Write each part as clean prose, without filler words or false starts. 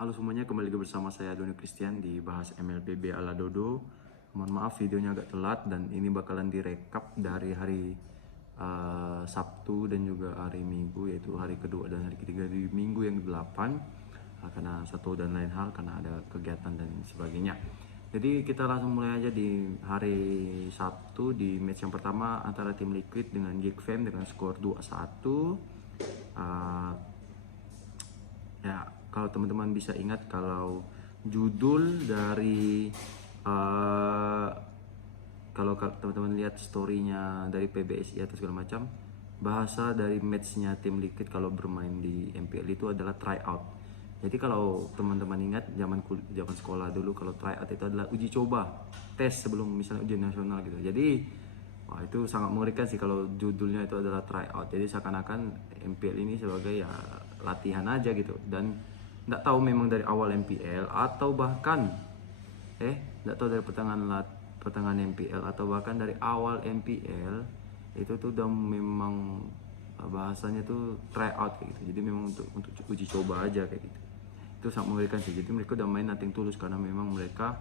Halo semuanya, kembali lagi bersama saya Doni Christian di Bahas MLBB ala Dodo. Mohon maaf videonya agak telat dan ini bakalan direkap dari hari Sabtu dan juga hari Minggu, yaitu hari kedua dan hari ketiga di minggu yang ke-8 karena satu dan lain hal, karena ada kegiatan dan sebagainya. Jadi kita langsung mulai aja di hari Sabtu di match yang pertama antara tim Liquid dengan Geek Fam dengan skor 2-1. Ya, kalau teman-teman bisa ingat, kalau judul dari kalau teman-teman lihat storynya dari PBSI atau segala macam, bahasa dari matchnya tim Liquid kalau bermain di MPL itu adalah tryout. Jadi kalau teman-teman ingat zaman sekolah dulu, kalau tryout itu adalah uji coba, tes sebelum misalnya ujian nasional gitu. Jadi wah, itu sangat mengerikan sih kalau judulnya itu adalah tryout. Jadi seakan-akan MPL ini sebagai ya latihan aja gitu, dan nggak tahu memang dari awal MPL atau bahkan nggak tahu dari pertengahan MPL atau bahkan dari awal MPL itu tuh udah memang bahasanya tuh tryout kayak gitu. Jadi memang untuk uji coba aja kayak gitu. Itu sangat mengerikan sih. Jadi mereka udah main nothing tulus karena memang mereka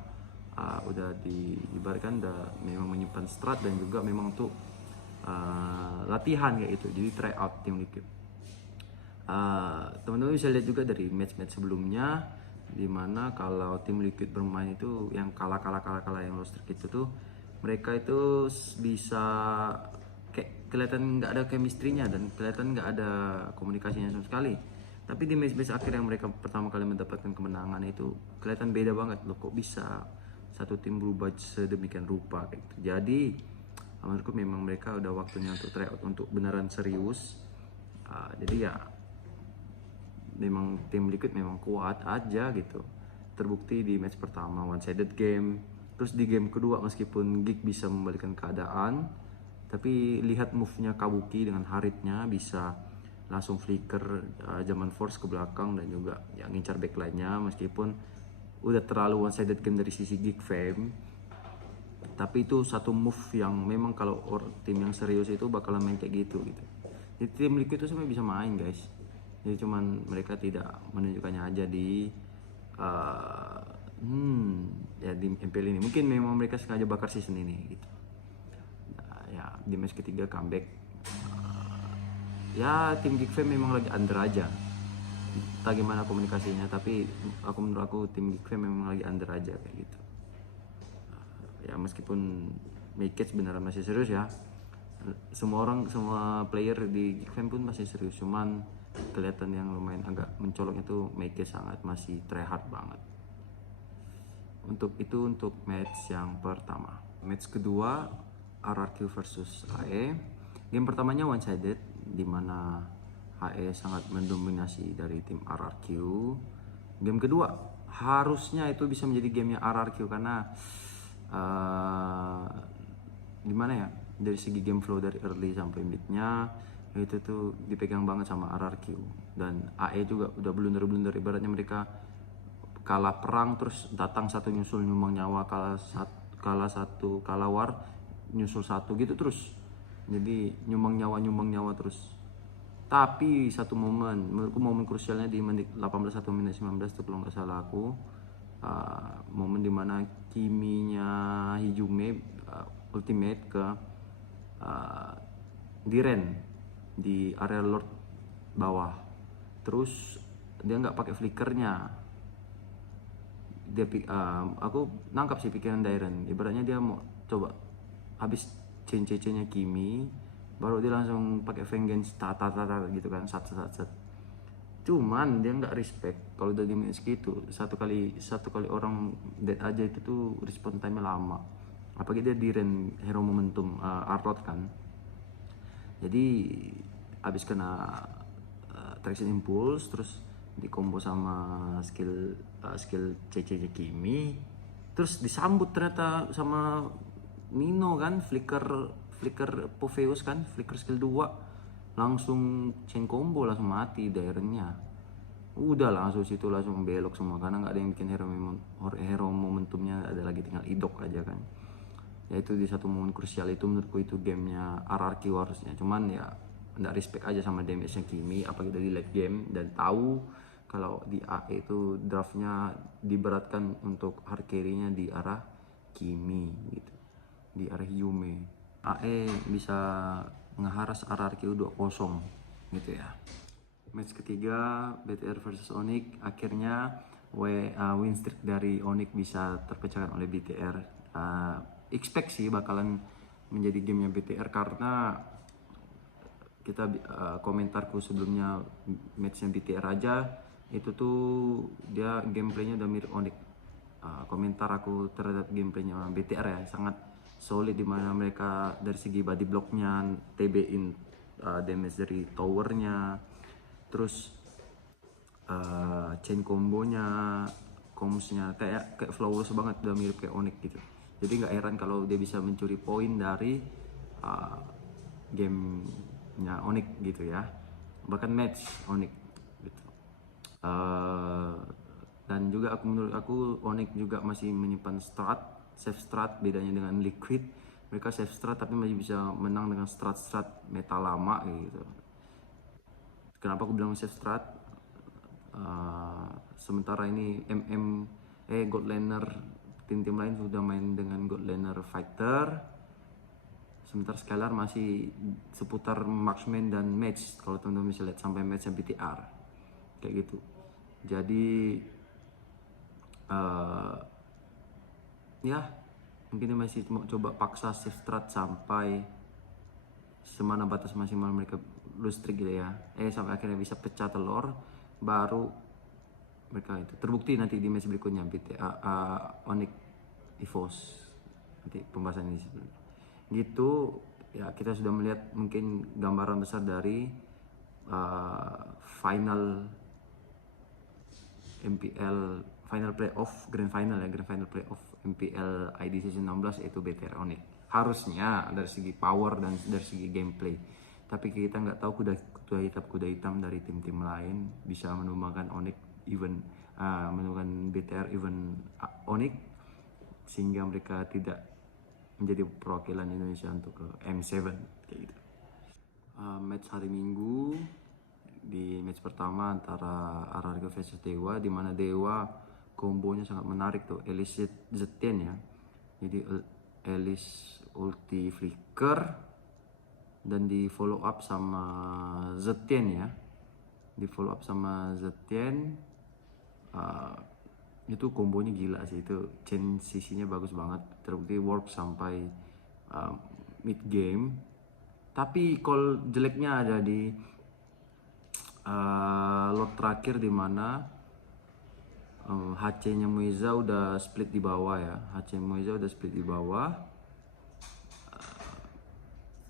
udah diibaratkan udah memang menyimpan strat dan juga memang untuk latihan kayak gitu. Jadi tryout tim Liquid. Teman-teman bisa lihat juga dari match-match sebelumnya, dimana kalau tim Liquid bermain itu yang kalah yang lost streak itu tuh mereka itu bisa kayak kelihatan nggak ada chemistry-nya dan kelihatan nggak ada komunikasinya sama sekali. Tapi di match-match akhir yang mereka pertama kali mendapatkan kemenangan itu kelihatan beda banget loh, kok bisa satu tim berubah sedemikian rupa kayak gitu. Jadi menurutku memang mereka udah waktunya untuk tryout untuk beneran serius. Jadi ya memang tim Liquid memang kuat aja gitu. Terbukti di match pertama one sided game, terus di game kedua meskipun Geek bisa membalikan keadaan, tapi lihat move-nya Kabuki dengan Haritnya bisa langsung flicker zaman force ke belakang dan juga yang ngincar backline-nya, meskipun udah terlalu one sided game dari sisi Geek Fam. Tapi itu satu move yang memang kalau tim yang serius itu bakalan main kayak gitu. Jadi tim Liquid itu sebenarnya bisa main guys. Jadi cuman mereka tidak menunjukkannya aja di uh, ya di MPL ini. Mungkin memang mereka sengaja bakar season ini gitu. Nah, ya di match ketiga comeback. Ya tim Geek Fam memang lagi under aja. Entah gimana komunikasinya, tapi menurut aku tim Geek Fam memang lagi under aja kayak gitu. Ya meskipun Mikets beneran masih serius ya, semua player di Geek Fam pun masih serius, cuman kelihatan yang lumayan agak mencolok itu Mikets sangat masih tryhard banget. Untuk match yang pertama. Match kedua RRQ versus AE. Game pertamanya one sided dimana AE sangat mendominasi dari tim RRQ. Game kedua harusnya itu bisa menjadi gamenya RRQ karena gimana ya, dari segi game flow dari early sampai midnya itu tuh dipegang banget sama RRQ, dan AE juga udah blunder ibaratnya mereka kalah perang terus datang satu nyusul nyumbang nyawa, kalah war nyusul satu gitu terus, jadi nyumbang nyawa terus. Tapi satu momen, menurutku momen krusialnya di menit 18 atau menit 19 tuh kalau nggak salah aku, momen dimana Kiminya Hijume ultimate ke Diren di area Lord bawah, terus dia nggak pakai flickernya. Aku nangkap sih pikiran Diren, ibaratnya dia mau coba habis CC nya Kimi baru dia langsung pakai vengeance tata gitu kan, sat. Cuman dia nggak respect kalau udah di match gitu, satu kali orang dead aja itu tuh respon time lama, apalagi dia di hero momentum Arlot kan. Jadi abis kena traction impulse terus dikombo sama skill CC Kimi, terus disambut ternyata sama Nino kan, flicker Poveus kan, flicker skill 2 langsung chain combo, langsung mati daerahnya. Udah langsung situ langsung belok semua karena nggak ada yang bikin hero momentumnya, ada lagi tinggal idok aja kan. Ya itu di satu momen krusial itu menurutku itu gamenya RRQ harusnya, cuman ya nggak respect aja sama damage-nya Kimi apalagi dari late game, dan tahu Kalau di AE itu draftnya diberatkan untuk hard carry-nya di arah Kimi gitu, di arah Yume. AE bisa ngeharas RRQ 2-0 gitu ya. Match ketiga BTR versus Onyx, akhirnya win streak dari Onyx bisa terpecahkan oleh BTR. Expect sih bakalan menjadi gamenya BTR karena kita komentarku sebelumnya matchnya BTR aja itu tuh dia gameplaynya udah mirip Onyx. Komentar aku terhadap gameplaynya BTR ya sangat solid, dimana mereka dari segi body blocknya, TB-in damage dari towernya, terus chain combonya, comsnya kayak flawless banget, udah mirip kayak Onyx gitu. Jadi nggak heran kalau dia bisa mencuri poin dari gamenya Onyx gitu ya, bahkan match Onyx gitu. Dan juga menurut aku Onyx juga masih menyimpan safe strat, bedanya dengan Liquid. Mereka safe strat tapi masih bisa menang dengan strat meta lama gitu. Kenapa aku bilang safe strat? Sementara ini God Laner, tim-tim lain sudah main dengan God Laner Fighter, sementara Scalar masih seputar marksman dan match. Kalau teman-teman bisa lihat sampai match BTR kayak gitu. Jadi ya mungkin dia masih mau coba paksa safe strat sampai semana batas maksimal mereka lose streak gitu ya, sampai akhirnya bisa pecah telur, baru mereka itu terbukti nanti di match berikutnya Onyx EVOS, nanti pembahasan ini gitu ya. Kita sudah melihat mungkin gambaran besar dari final MPL final playoff, grand final playoff MPL IDC 16 yaitu BTR Onyx. Harusnya dari segi power dan dari segi gameplay, tapi kita nggak tahu kuda hitam dari tim-tim lain bisa menumbangkan Onyx even menumbangkan BTR even Onyx, sehingga mereka tidak menjadi perwakilan Indonesia untuk ke M7 kayak gitu. Match hari Minggu, di match pertama antara RRQ versus Dewa, di mana Dewa kombonya sangat menarik tuh, Elise Zetian ya. Jadi Elise ulti flicker dan di follow up sama Zetian ya. Di follow up sama Zetian, itu kombonya gila sih, itu chain sisinya bagus banget, terbukti warp sampai mid game. Tapi call jeleknya ada di lot terakhir, dimana HC-nya Muiza udah split di bawah ya. HC Muiza udah split di bawah.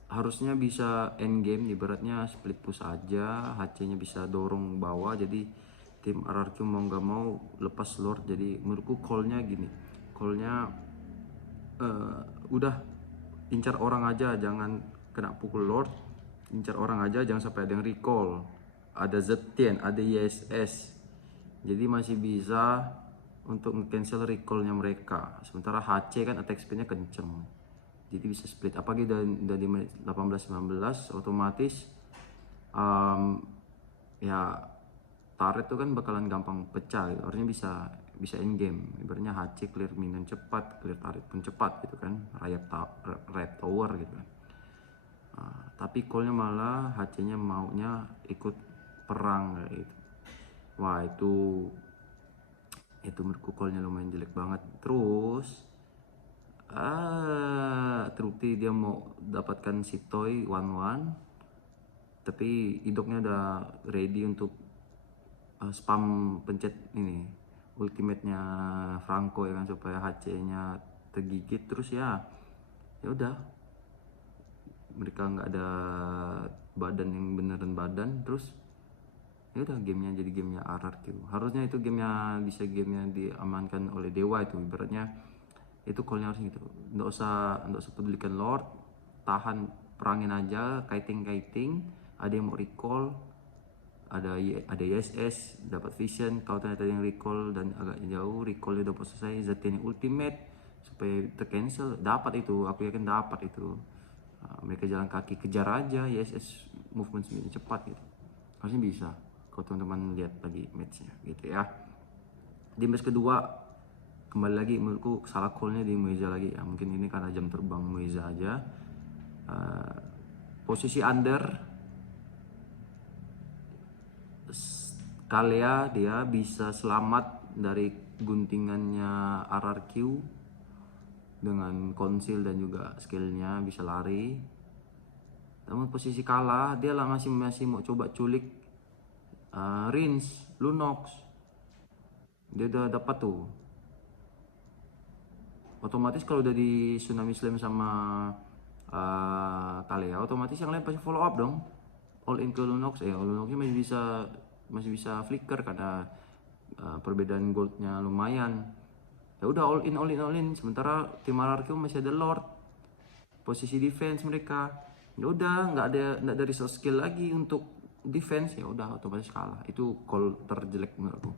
Harusnya bisa end game, ibaratnya split push aja, HC-nya bisa dorong bawah. Jadi tim RRQ mau nggak mau lepas Lord. Jadi menurutku call-nya gini, call-nya udah incar orang aja, jangan kena pukul Lord. Incar orang aja, jangan sampai ada yang recall. Ada Zetian, ada ISS, jadi masih bisa untuk cancel recallnya mereka. Sementara HC kan attack speednya kenceng, jadi bisa split. Apalagi dari menit 18-19 otomatis ya turret itu kan bakalan gampang pecah gitu. Artinya bisa in game. Ibaratnya HC clear minion cepat, clear turret pun cepat gitu kan, rayap tower gitu kan. Tapi callnya malah HC-nya maunya ikut perang kayak gitu. Wah, itu menurutku callnya lumayan jelek banget. Terus terbukti dia mau dapatkan si Toy 1-1, tapi idoknya udah ready untuk spam pencet ini ultimate-nya Franco ya kan, supaya HC-nya tergigit. Terus ya udah, mereka nggak ada badan yang beneran badan. Terus ya udah, gamenya jadi gamenya RRQ. Harusnya itu gamenya diamankan oleh Dewa. Itu ibaratnya itu callnya harus gitu, nggak usah pedulikan Lord, tahan, perangin aja, kiting. Ada yang mau recall, ada ISS dapat vision, kalau ternyata yang recall dan agak jauh, recallnya udah selesai, Zetian ultimate supaya tercancel, dapat itu, aku yakin dapat itu. Mereka jalan kaki kejar aja, ISS movement speednya cepat gitu, harusnya bisa. kalau teman-teman lihat lagi matchnya gitu ya. Di match kedua kembali lagi menurutku salah callnya di Muiza lagi ya, mungkin ini karena jam terbang Muiza aja. Posisi under Kalea dia bisa selamat dari guntingannya RRQ dengan konsil dan juga skillnya bisa lari. Namun posisi kalah dia lah masih mau coba culik Rins, Lunox. Dia udah dapat tuh. Otomatis kalau udah di Tsunami Slam sama Kalea, otomatis yang lain pasti follow up dong. All in ke Lunox, Lunoxnya masih bisa flicker karena perbedaan goldnya lumayan. Ya udah all in. Sementara tim RRQ masih ada Lord. Posisi defense mereka, ya udah nggak ada resource skill lagi untuk defense, ya udah otomatis kalah. Itu call terjelek menurutku.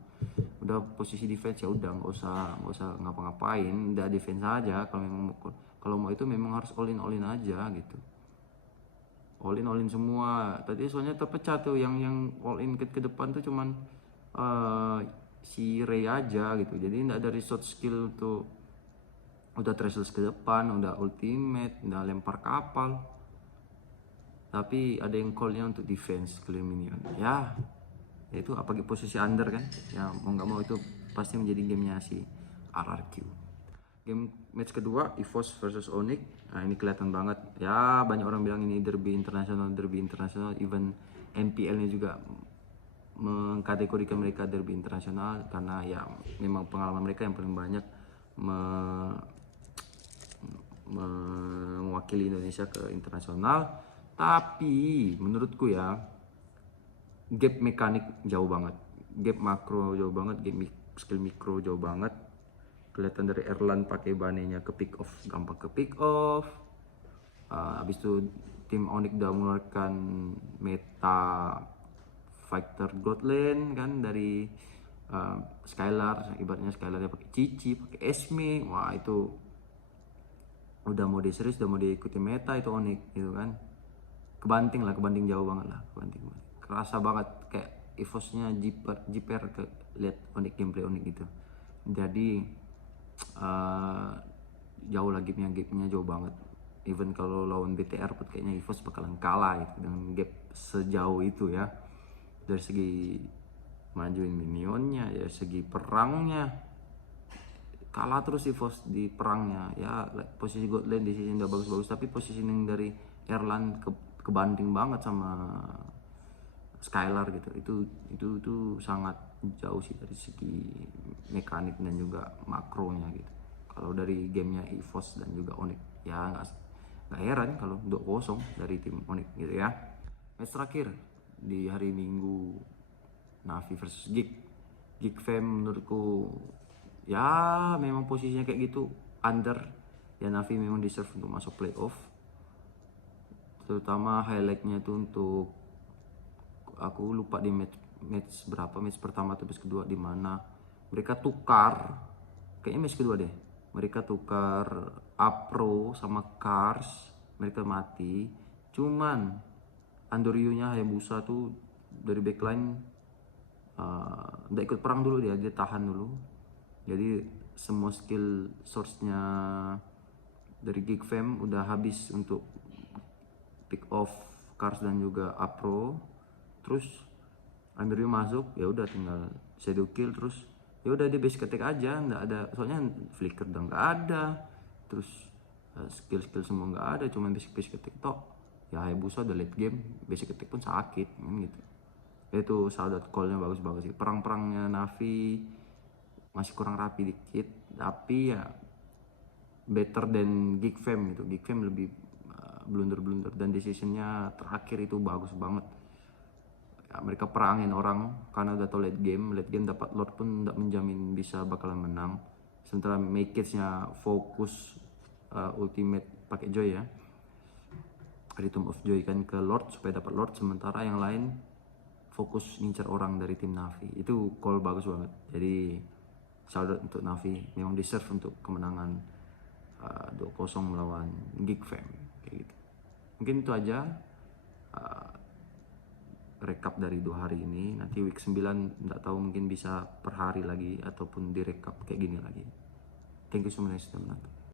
Udah posisi defense ya udah nggak usah ngapa-ngapain, udah defense aja. Kalau mau itu memang harus all in aja gitu. All in semua. Tadi soalnya terpecah tuh yang all in ke depan tuh cuman si Ray aja gitu. Jadi nggak ada resource skill tuh. Udah Treasures ke depan, udah ultimate, udah lempar kapal, tapi ada yang callnya untuk defense clear minion. Ya itu apalagi posisi under kan, ya mau nggak mau itu pasti menjadi gamenya si RRQ. Game match kedua EVOS versus Onyx. Nah ini kelihatan banget ya, banyak orang bilang ini derby internasional, even MPL nya juga mengkategorikan mereka derby internasional karena ya memang pengalaman mereka yang paling banyak mewakili Indonesia ke internasional. Tapi menurutku ya gap mekanik jauh banget, gap makro jauh banget, gap skill mikro jauh banget. Kelihatan dari Erlan pakai banenya ke pick off, gampang ke pick off. Habis itu tim Onyx udah mengeluarkan meta fighter god lane kan dari Skylar, ibaratnya Skylar dia pakai Cici, pakai Esme. Wah itu udah mau serius, udah mau diikuti meta itu Onyx gitu kan. Kebanting jauh banget lah, kebanting. Kerasa banget kayak EVOS-nya jiper ke lihat Onyx, gameplay Onyx gitu. Jadi jauh lah gapnya jauh banget. Even kalau lawan BTR pun kayaknya EVOS bakalan kalah gitu dengan gap sejauh itu ya. Dari segi majuin minionnya, ya segi perangnya kalah terus EVOS di perangnya. Ya posisi god lane di sini udah bagus-bagus, tapi positioning dari Erlan kebanting banget sama Skylar gitu. Itu sangat jauh sih dari segi mekanik dan juga makronya gitu. Kalau dari gamenya EVOS dan juga Onyx ya nggak heran kalau 2-0 dari tim Onyx gitu ya. Match terakhir di hari Minggu, Navi versus Geek Fam. Menurutku ya memang posisinya kayak gitu under ya. Navi memang deserve untuk masuk playoff, terutama highlightnya tuh untuk aku lupa di match berapa, match pertama atau match kedua, di mana mereka tukar, kayaknya match kedua deh, mereka tukar Apro sama Cars, mereka mati. Cuman Andoryu-nya Hayabusa tuh dari backline nggak ikut perang dulu, dia tahan dulu. Jadi semua skill source-nya dari Geek Fam udah habis untuk pick off Cars dan juga Apro. Terus Andrew masuk, ya udah tinggal shadow kill, terus ya udah dia basic attack aja, nggak ada, soalnya flicker udah nggak ada, terus skill semua nggak ada, cuma basic attack tok. Ya Hayabusa udah late game, basic attack pun sakit gitu. Itu sahabat callnya bagus sih. Perang-perangnya Navi masih kurang rapi dikit, tapi ya better than Geek Fam gitu. Geek Fam lebih blunder dan decisionnya terakhir itu bagus banget ya. Mereka perangin orang karena udah tau late game dapat Lord pun tidak menjamin bisa bakalan menang. Sementara Makeits-nya fokus ultimate pakai Joy ya, Rhythm of Joy kan ke Lord supaya dapat Lord, sementara yang lain fokus ngincer orang dari tim Navi. Itu call bagus banget. Jadi shout out untuk Navi, memang deserve untuk kemenangan 2-0 melawan Geek Fam kayak gitu. Mungkin itu aja rekap dari 2 hari ini. Nanti week 9 nggak tahu, mungkin bisa per hari lagi ataupun direkap kayak gini lagi. Thank you so much sudah menonton.